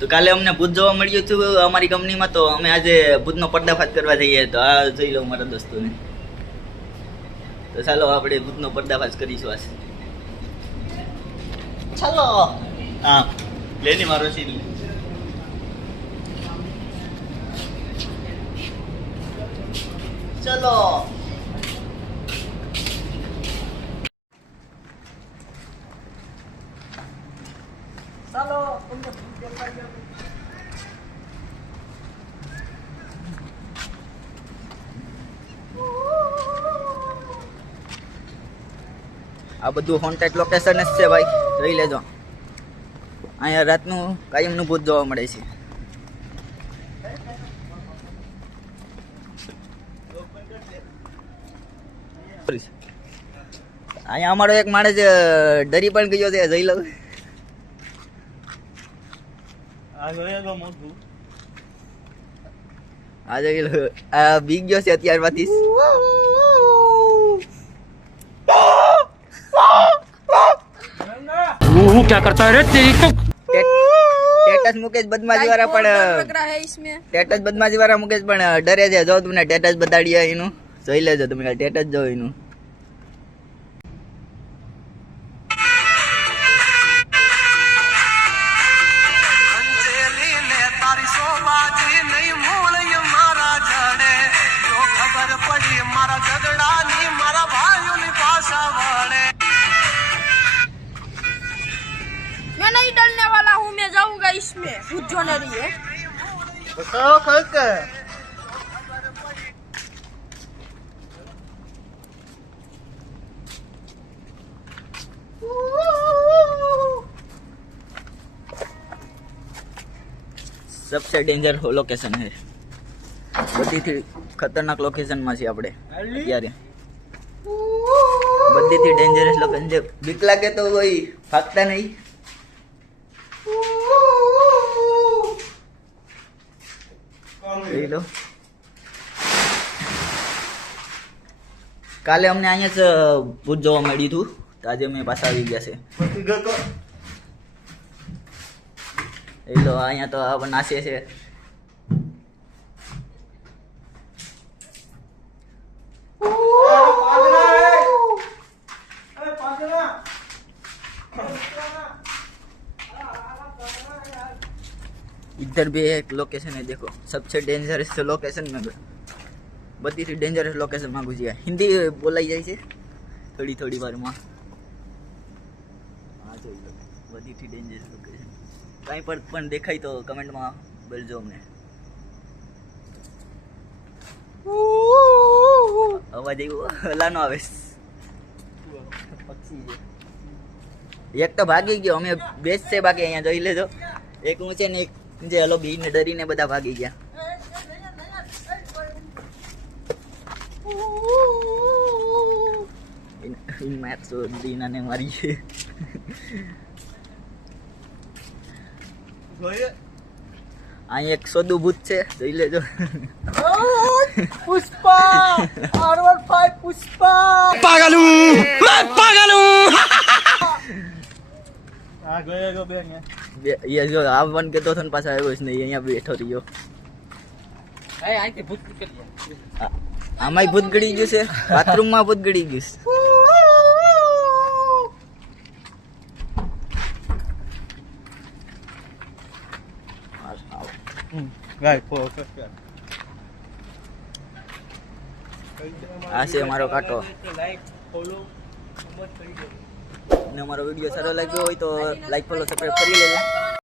તો કાલે અમને ભૂત જોવા મળ્યું હતું અમારી કંપનીમાં, તો અમે આજે ભૂતનો પર્દાફાશ કરવા જઈએ. તો આ જોઈ લો મારા દોસ્તોને. તો ચાલો આપણે ભૂતનો પર્દાફાશ કરીશું આજે. ચાલો. હા, લેની મારો સીન. ચલો. ચાલો. આ બધું હોન્ટેડ લોકેશન જ છે ભાઈ, જોઈ લેજો. અહીંયા રાતનું કાયમનું ભૂત જોવા મળે છે. અહીંયા અમારો એક માણસ ડરી પણ ગયો છે, જોઈ લઉં. આ જોઈ લો, આ બીગ ગયો છે અત્યારમાંથી. वो क्या करता है रे तेरी तो ટેટસ મુકેશ બદમાજી વાળા પણ ટેટસ બદમાજી વાળા મુકેશ પણ ડરે છે. જો તમને ટેટસ બતાડીએ એનું, જોઈ લેજો તમે. ટેટસ જો એનું. मैं नहीं डरने वाला हूँ, मैं जाऊंगा इसमें भूत जोने रही है। सबसे डेंजर लोकेशन है, બધીથી ખતરનાક લોકેશનમાં છે આપણે અત્યારે. બધીથી ડેન્જરસ લોકેશન છે. બીક લાગે તો કોઈ ભાગતા નહીં. લો, કાલે અમને અહીંયા જ ભૂત જોવા મળ્યું હતું, તો આજે અમે પાછા આવી ગયા છે. એ લો, અહીંયા તો આ નાશે છે. इधर भी एक लोकेशन है, देखो. सबसे डेंजरस लोकेशन में, बड़ी थी डेंजरस लोकेशन में घुस गया. हिंदी बोलाई जाए છે થોડી થોડી વારમાં. હા, જોઈ લો, બધી થી ડેન્જરસ લોકેશન. કાંઈ પણ દેખાય તો કમેન્ટમાં બોલજો અમને. અવાજ આવ્યો હલાનો આવે. પક્ષી છે. એક તો ભાગી ગયો, અમે બેસ છે બાકી. અહીંયા જોઈ લેજો, એક હું છે ને એક જે હલો બીને ડરીને બધા ભાગી ગયા. દીનાને મારી છે. અહીં એક સોદું ભૂત છે, જોઈ લેજો. पुष्पा R15 पुष्पा पागल हूँ मैं, पागल हूँ. આ ગયો બેન ये जो આવવાનું કેતો હતો ને પાછા આવ્યો જ નહીં. અહીંયા બેઠો રહ્યો. આમાંય ભૂત ગળી ગયું છે, બાથરૂમમાં ભૂત ગળી ગયું છે. આ છે અમારો કાંટો. અને અમારો વિડીયો સારો લાગ્યો હોય તો લાઈક ફોલો સબસ્ક્રાઇબ કરી લેજો.